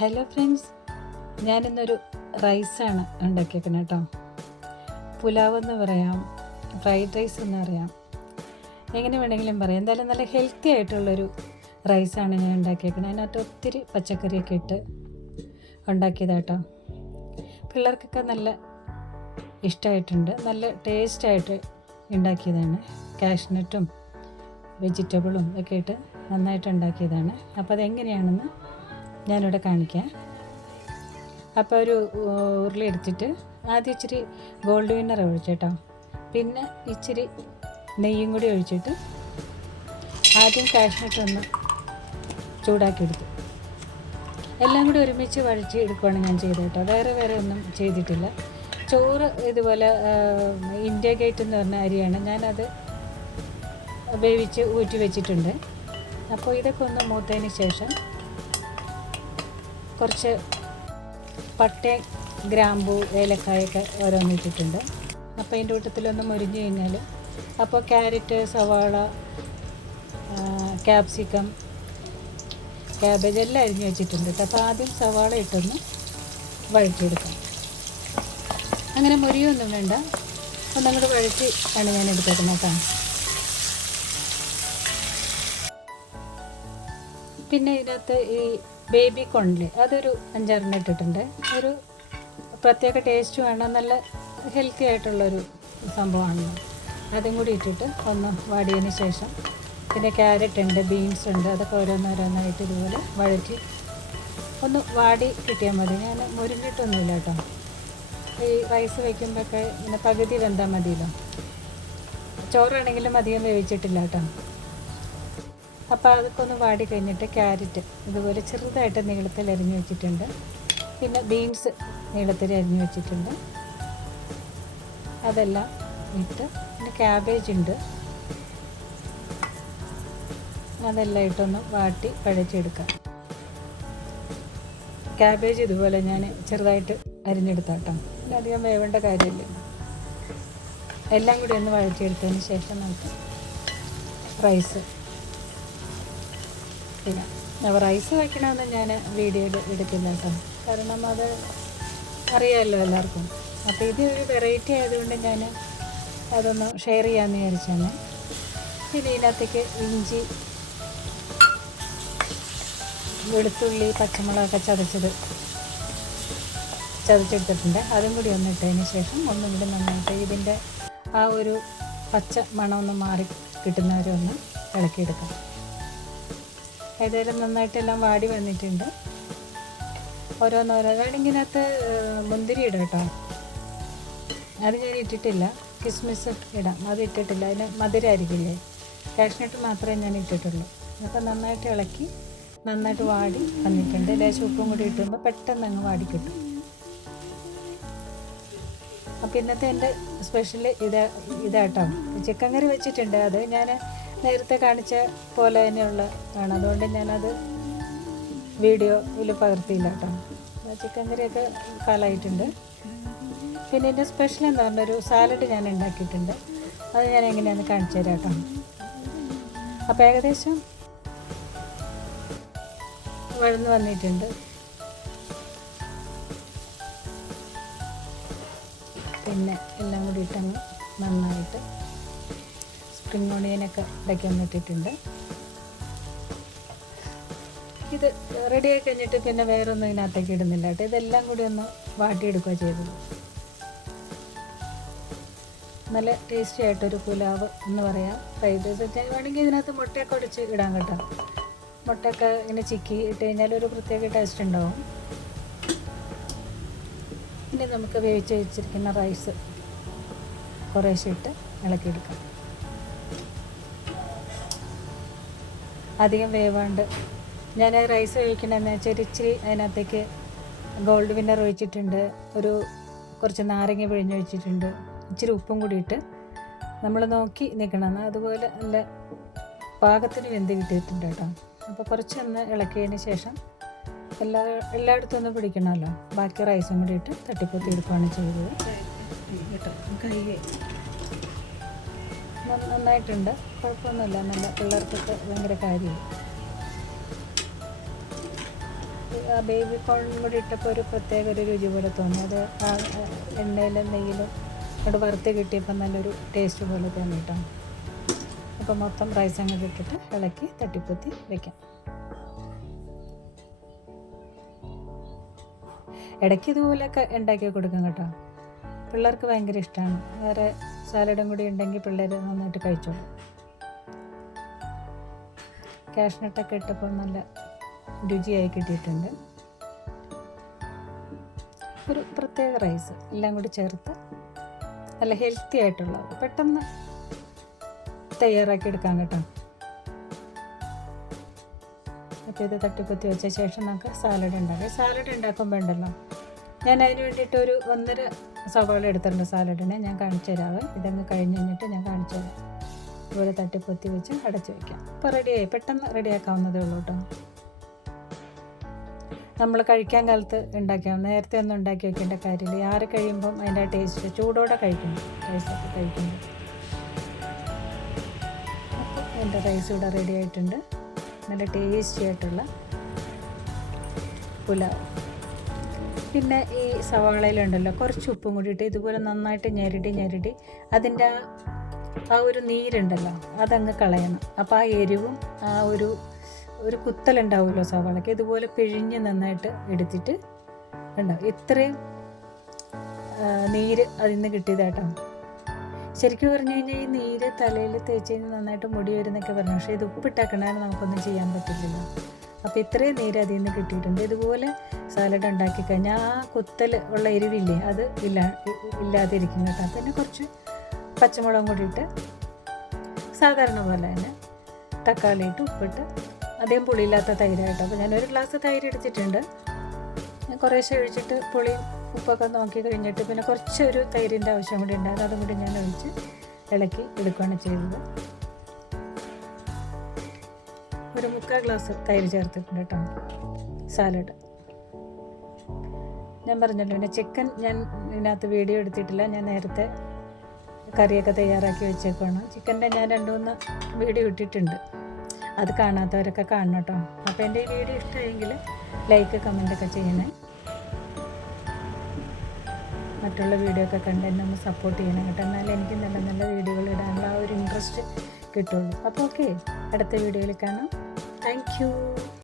Hello friends, ഞാനിന്നൊരു റൈസാണ് ഉണ്ടാക്കിയേക്കുന്നത് കേട്ടോ. പുലാവ് എന്ന് പറയാം, ഫ്രൈഡ് റൈസ് എന്ന് പറയാം, എങ്ങനെ വേണമെങ്കിലും പറയാം. എന്തായാലും നല്ല ഹെൽത്തി ആയിട്ടുള്ളൊരു റൈസാണ് ഞാൻ ഉണ്ടാക്കിയേക്കുന്നത്. അതിനകത്ത് ഒത്തിരി പച്ചക്കറിയൊക്കെ ഇട്ട് ഉണ്ടാക്കിയതാട്ടോ. പിള്ളേർക്കൊക്കെ നല്ല ഇഷ്ടമായിട്ടുണ്ട്, നല്ല ടേസ്റ്റായിട്ട് ഉണ്ടാക്കിയതാണ്. കാഷ്നട്ടും വെജിറ്റബിളും ഒക്കെ ഇട്ട് നന്നായിട്ട് ഉണ്ടാക്കിയതാണ്. അപ്പോൾ അതെങ്ങനെയാണെന്ന് ഞാനിവിടെ കാണിക്കാം. അപ്പോൾ ഒരു ഉരുളി എടുത്തിട്ട് ആദ്യം ഇച്ചിരി ഗോൾഡ് വിന്നർ ഒഴിച്ചേട്ടോ, പിന്നെ ഇച്ചിരി നെയ്യും കൂടി ഒഴിച്ചിട്ട് ആദ്യം കാഷ്നട്ട് ഒന്ന് ചൂടാക്കി എടുത്തു. എല്ലാം കൂടി ഒരുമിച്ച് വഴിച്ച് എടുക്കുകയാണ് ഞാൻ ചെയ്തത് കേട്ടോ. വേറെ ഒന്നും ചെയ്തിട്ടില്ല. ചോറ് ഇതുപോലെ ഇന്ത്യ ഗേറ്റ് എന്ന് പറഞ്ഞ അരിയാണ്, ഞാനത് വേവിച്ച് ഊറ്റി വെച്ചിട്ടുണ്ട്. അപ്പോൾ ഇതൊക്കെ ഒന്ന് മൂത്തതിന് ശേഷം കുറച്ച് പട്ട, ഗ്രാമ്പൂ, ഏലക്കായൊക്കെ ഓരോന്നിട്ടിട്ടുണ്ട്. അപ്പോൾ അതിൻ്റെ കൂട്ടത്തിലൊന്ന് മുരിഞ്ഞ് കഴിഞ്ഞാൽ അപ്പോൾ ക്യാരറ്റ്, സവാള, ക്യാപ്സിക്കം, ക്യാബേജ് എല്ലാം അരിഞ്ഞ് വെച്ചിട്ടുണ്ട്. അപ്പോൾ ആദ്യം സവാള ഇട്ടൊന്ന് വഴറ്റിയെടുക്കാം. അങ്ങനെ മുരിയൊന്നും വേണ്ട, ഒന്നങ്ങോട്ട് വഴറ്റി ആണ് ഞാൻ എടുത്തേക്കുന്നത് കേട്ടോ. പിന്നെ ഇതിനകത്ത് ഈ ബേബി കോണിൽ അതൊരു 5-6 ഇട്ടിട്ടുണ്ട്. ഒരു പ്രത്യേക ടേസ്റ്റ് വേണം, നല്ല ഹെൽത്തി ആയിട്ടുള്ളൊരു സംഭവമാണല്ലോ. അതും കൂടി ഇട്ടിട്ട് ഒന്ന് വാടിയതിന് ശേഷം പിന്നെ ക്യാരറ്റ് ഉണ്ട്, ബീൻസ് ഉണ്ട്, അതൊക്കെ ഓരോന്നോരോന്നായിട്ട് ഇതുപോലെ വഴറ്റി ഒന്ന് വാടി കിട്ടിയാൽ മതി. ഞാൻ മുരിഞ്ഞിട്ടൊന്നുമില്ല കേട്ടോ. ഈ റൈസ് വയ്ക്കുമ്പോഴൊക്കെ ഇങ്ങനെ പകുതി വെന്താൽ മതിയല്ലോ. ചോറാണെങ്കിലും അധികം വേവിച്ചിട്ടില്ല കേട്ടോ. അപ്പോൾ അതൊക്കെ ഒന്ന് വാടി കഴിഞ്ഞിട്ട് ക്യാരറ്റ് ഇതുപോലെ ചെറുതായിട്ട് നീളത്തിൽ അരിഞ്ഞ് വെച്ചിട്ടുണ്ട്. പിന്നെ ബീൻസ് നീളത്തിൽ അരിഞ്ഞ് വെച്ചിട്ടുണ്ട്. അതെല്ലാം ഇട്ട് പിന്നെ ക്യാബേജ് ഉണ്ട്, അതെല്ലാം ഇട്ടൊന്ന് വാട്ടി പഴച്ചെടുക്കാം. ക്യാബേജ് ഇതുപോലെ ഞാൻ ചെറുതായിട്ട് അരിഞ്ഞെടുത്താട്ടോ, പിന്നെ അധികം വേവേണ്ട കാര്യമില്ല. എല്ലാം കൂടി ഒന്ന് വഴറ്റിയെടുത്തതിന് ശേഷം നമുക്ക് റൈസ്, പിന്നെ റൈസ് വയ്ക്കണമെന്ന് ഞാൻ വീഡിയോയിൽ എടുക്കില്ല കേട്ടോ, കാരണം അത് അറിയാമല്ലോ എല്ലാവർക്കും. അപ്പോൾ ഇത് ഒരു വെറൈറ്റി ആയതുകൊണ്ട് ഞാൻ അതൊന്ന് ഷെയർ ചെയ്യാമെന്ന് വിചാരിച്ചാണ്. പിന്നെ ഇതിനകത്തേക്ക് ഇഞ്ചി, വെളുത്തുള്ളി, പച്ചമുളകൊക്കെ ചതച്ചെടുത്തിട്ടുണ്ട്. അതും കൂടി ഒന്ന് ഇട്ടതിന് ശേഷം ഒന്നും കൂടി നന്നായിട്ട് ഇതിൻ്റെ ആ ഒരു പച്ച മണമൊന്ന് മാറി കിട്ടുന്നവരെ ഒന്ന് ഇളക്കിയെടുക്കാം. ഏതായാലും നന്നായിട്ടെല്ലാം വാടി വന്നിട്ടുണ്ട്. ഓരോന്നോരോ വേണമെങ്കിൽ ഇതിനകത്ത് മുന്തിരി ഇടാം കേട്ടോ, അത് ഞാൻ ഇട്ടിട്ടില്ല. കിസ്മിസ് ഇടാം, അത് ഇട്ടിട്ടില്ല, അതിന് മധുരമായിരിക്കില്ലേ. കാഷ്നട്ട് മാത്രമേ ഞാൻ ഇട്ടിട്ടുള്ളൂ. അപ്പോൾ നന്നായിട്ട് ഇളക്കി നന്നായിട്ട് വാടി വന്നിട്ടുണ്ട്. ലേശം ഉപ്പും കൂടി ഇട്ടുമ്പോൾ പെട്ടെന്ന് അങ്ങ് വാടി കിട്ടും. അപ്പോൾ ഇന്നത്തെ എൻ്റെ സ്പെഷ്യൽ ഇതാട്ടോ. ചിക്കൻ കറി വെച്ചിട്ടുണ്ട്, അത് ഞാൻ നേരത്തെ കാണിച്ച പോലെ തന്നെയുള്ള ആണ്, അതുകൊണ്ട് ഞാനത് വീഡിയോയിൽ പകർത്തിയില്ല കേട്ടോ. ചിക്കൻ കറിയൊക്കെ കാലമായിട്ടുണ്ട്. പിന്നെ എൻ്റെ സ്പെഷ്യൽ എന്താ പറഞ്ഞാൽ ഒരു സാലഡ് ഞാൻ ഉണ്ടാക്കിയിട്ടുണ്ട്, അത് ഞാൻ എങ്ങനെയാണെന്ന് കാണിച്ചു തരാം കേട്ടോ. അപ്പോൾ ഏകദേശം വഴന്ന് വന്നിട്ടുണ്ട്. പിന്നെ എല്ലാം കൂടി ഇട്ടങ്ങ് നന്നായിട്ട് സ്പ്രിംഗ് ഓണിയനൊക്കെ ഇടയ്ക്ക് ഇട്ടിട്ടുണ്ട്. ഇത് റെഡിയായി കഴിഞ്ഞിട്ട് പിന്നെ വേറൊന്നും ഇതിനകത്തേക്ക് ഇടുന്നില്ല കേട്ടോ. ഇതെല്ലാം കൂടി ഒന്ന് വാട്ടിയെടുക്കുക ചെയ്തത്. നല്ല ടേസ്റ്റി ആയിട്ടൊരു പുലാവ് എന്ന് പറയാം, ഫ്രൈഡ് റൈസ്. വേണമെങ്കിൽ ഇതിനകത്ത് മുട്ടയൊക്കെ ഒടിച്ച് ഇടാം കേട്ടോ. മുട്ടയൊക്കെ ഇങ്ങനെ ചിക്കി ഇട്ട് കഴിഞ്ഞാൽ ഒരു പ്രത്യേക ടേസ്റ്റ് ഉണ്ടാവും. ഇനി നമുക്ക് വേവിച്ച് വെച്ചിരിക്കുന്ന റൈസ് കുറേശ്ശെ ഇട്ട് ഇളക്കിയെടുക്കാം. അധികം വേവാണ്ട് ഞാൻ റൈസ് ഒഴിക്കണമെന്ന് വെച്ചാൽ ഇച്ചിരി അതിനകത്തേക്ക് ഗോൾഡ് വിന്നർ ഒഴിച്ചിട്ടുണ്ട്, കുറച്ച് നാരങ്ങ പിഴിഞ്ഞ് ഒഴിച്ചിട്ടുണ്ട്, ഇച്ചിരി ഉപ്പും കൂടി ഇട്ട് നമ്മൾ നോക്കി നിൽക്കണം. അതുപോലെ നല്ല പാകത്തിന് വെന്ത് കിട്ടിയിട്ടുണ്ട് കേട്ടോ. അപ്പോൾ കുറച്ചൊന്ന് ഇളക്കിയതിന് ശേഷം എല്ലായിടത്തും ഒന്ന് പിടിക്കണമല്ലോ. ബാക്കി റൈസും കൂടി ഇട്ട് തട്ടിപ്പൊത്തി എടുക്കുകയാണ് ചെയ്തത്. നന്നായിട്ടുണ്ട്, കുഴപ്പമൊന്നുമില്ല. നല്ല പിള്ളേർക്കൊക്കെ ഭയങ്കര കാര്യമാണ്. ബേബി കോൺ കൂടി ഇട്ടപ്പോൾ ഒരു പ്രത്യേക ഒരു രുചി പോലെ തോന്നി. അത് ആ എണ്ണയിലും നെയ്യിലും അവിടെ വറുത്ത് കിട്ടിയപ്പോൾ നല്ലൊരു ടേസ്റ്റ് പോലെ തോന്നി കേട്ടോ. അപ്പോൾ മൊത്തം റൈസ് അങ്ങോട്ട് ഇട്ടിട്ട് ഇളക്കി തട്ടിപ്പൊത്തി വെക്കാം. ഇടയ്ക്ക് ഇതുപോലെയൊക്കെ ഉണ്ടാക്കി കൊടുക്കും കേട്ടോ. പിള്ളേർക്ക് ഭയങ്കര ഇഷ്ടമാണ്. വേറെ സാലഡും കൂടി ഉണ്ടെങ്കിൽ പിള്ളേർ നന്നായിട്ട് കഴിച്ചോളും. കാഷ്നട്ടൊക്കെ ഇട്ടപ്പോൾ നല്ല രുചിയായി കിട്ടിയിട്ടുണ്ട്. ഒരു പ്രത്യേക റൈസ് എല്ലാം കൂടി ചേർത്ത് നല്ല ഹെൽത്തി ആയിട്ടുള്ളത് പെട്ടെന്ന് തയ്യാറാക്കി എടുക്കാം കേട്ടോ. അപ്പോൾ ഇത് തട്ടിപ്പൊത്തി വെച്ച ശേഷം നമുക്ക് സാലഡ് ഉണ്ടാക്കാം. സാലഡ് ഉണ്ടാക്കുമ്പോൾ ഉണ്ടല്ലോ, ഞാൻ അതിന് വേണ്ടിയിട്ട് ഒരു 1.5 സവാള എടുത്തിട്ടുണ്ട് സാലഡിനെ. ഞാൻ കാണിച്ചു തരാവേ. ഇതങ്ങ് കഴിഞ്ഞ് കഴിഞ്ഞിട്ട് ഞാൻ കാണിച്ചു തരാം. ഇതുപോലെ തട്ടിപ്പൊത്തി വെച്ച് അടച്ച് വയ്ക്കാം. ഇപ്പോൾ റെഡിയായി, പെട്ടെന്ന് റെഡിയാക്കാവുന്നതേ ഉള്ളൂ കേട്ടോ. നമ്മൾ കഴിക്കാൻ കാലത്ത് ഉണ്ടാക്കാം, നേരത്തെ ഒന്നും ഉണ്ടാക്കി വെക്കേണ്ട കാര്യമില്ല. ആറ് കഴിയുമ്പം അതിൻ്റെ ടേസ്റ്റ് ചൂടോടെ കഴിക്കണം, റൈസൊക്കെ കഴിക്കുമ്പോൾ. അപ്പോൾ എൻ്റെ റൈസ് ഇവിടെ റെഡി ആയിട്ടുണ്ട്. നല്ല ടേസ്റ്റി ആയിട്ടുള്ള പുലാവ്. പിന്നെ ഈ സവാളയിലുണ്ടല്ലോ കുറച്ച് ഉപ്പും കൂടിയിട്ട് ഇതുപോലെ നന്നായിട്ട് ഞെരടി അതിൻ്റെ ആ ഒരു നീരുണ്ടല്ലോ അതങ്ങ് കളയണം. അപ്പോൾ ആ എരിവും ആ ഒരു കുത്തലുണ്ടാവുമല്ലോ സവാളയ്ക്ക്, ഇതുപോലെ പിഴിഞ്ഞ് നന്നായിട്ട് എടുത്തിട്ട് ഉണ്ടാവും. ഇത്രയും നീര് അതിൽ നിന്ന് കിട്ടിയതാട്ടോ. ശരിക്കും പറഞ്ഞു കഴിഞ്ഞാൽ ഈ നീര് തലയിൽ തേച്ച് കഴിഞ്ഞാൽ നന്നായിട്ട് മുടി വരുന്നൊക്കെ പറഞ്ഞു. പക്ഷേ ഇത് ഉപ്പിട്ടാക്കണാൽ നമുക്കൊന്നും ചെയ്യാൻ പറ്റില്ലല്ലോ. അപ്പോൾ ഇത്രയും നീര് അതിൽ നിന്ന് കിട്ടിയിട്ടുണ്ട്. ഇതുപോലെ സാലഡ് ഉണ്ടാക്കി കഴിഞ്ഞാൽ ആ കുത്തൽ ഉള്ള എരിവില്ലേ അത് ഇല്ലാതിരിക്കും കേട്ടോ. പിന്നെ കുറച്ച് പച്ചമുളകും കൂടി ഇട്ട് സാധാരണ പോലെ തന്നെ തക്കാളി ഇട്ട് ഉപ്പിട്ട് അധികം പുളിയില്ലാത്ത തൈരായിട്ടോ. അപ്പോൾ ഞാനൊരു ഗ്ലാസ് തൈര് എടുത്തിട്ടുണ്ട്. കുറേശ്ശെ ഒഴിച്ചിട്ട് പുളിയും ഉപ്പൊക്കെ നോക്കി കഴിഞ്ഞിട്ട് പിന്നെ കുറച്ചൊരു തൈരിൻ്റെ ആവശ്യം കൂടി ഉണ്ടായിരുന്നു. അതും കൂടി ഞാൻ ഒഴിച്ച് ഇളക്കി എടുക്കുകയാണ് ചെയ്തത്. ഒരു 3/4 ഗ്ലാസ് തൈര് ചേർത്തിട്ടുണ്ട് കേട്ടോ. സാലഡ് ഞാൻ പറഞ്ഞല്ലോ. പിന്നെ ചിക്കൻ ഞാൻ ഇതിനകത്ത് വീഡിയോ എടുത്തിട്ടില്ല. ഞാൻ നേരത്തെ കറിയൊക്കെ തയ്യാറാക്കി വെച്ചേക്കാണ്. ചിക്കൻ്റെ ഞാൻ 2-3 വീഡിയോ ഇട്ടിട്ടുണ്ട്. അത് കാണാത്തവരൊക്കെ കാണണം കേട്ടോ. അപ്പോൾ എൻ്റെ ഈ വീഡിയോ ഇഷ്ടമായെങ്കിൽ ലൈക്ക് കമൻറ്റൊക്കെ ചെയ്യണേ. മറ്റുള്ള വീഡിയോ ഒക്കെ കണ്ട് എന്നെ ഒന്ന് സപ്പോർട്ട് ചെയ്യണം കേട്ടോ. എന്നാലും എനിക്ക് നല്ല നല്ല വീഡിയോകൾ ഇടാനുള്ള ആ ഒരു ഇൻട്രസ്റ്റ് കിട്ടുള്ളൂ. അപ്പോൾ ഓക്കെ, അടുത്ത വീഡിയോയിൽ കാണാം. Thank you.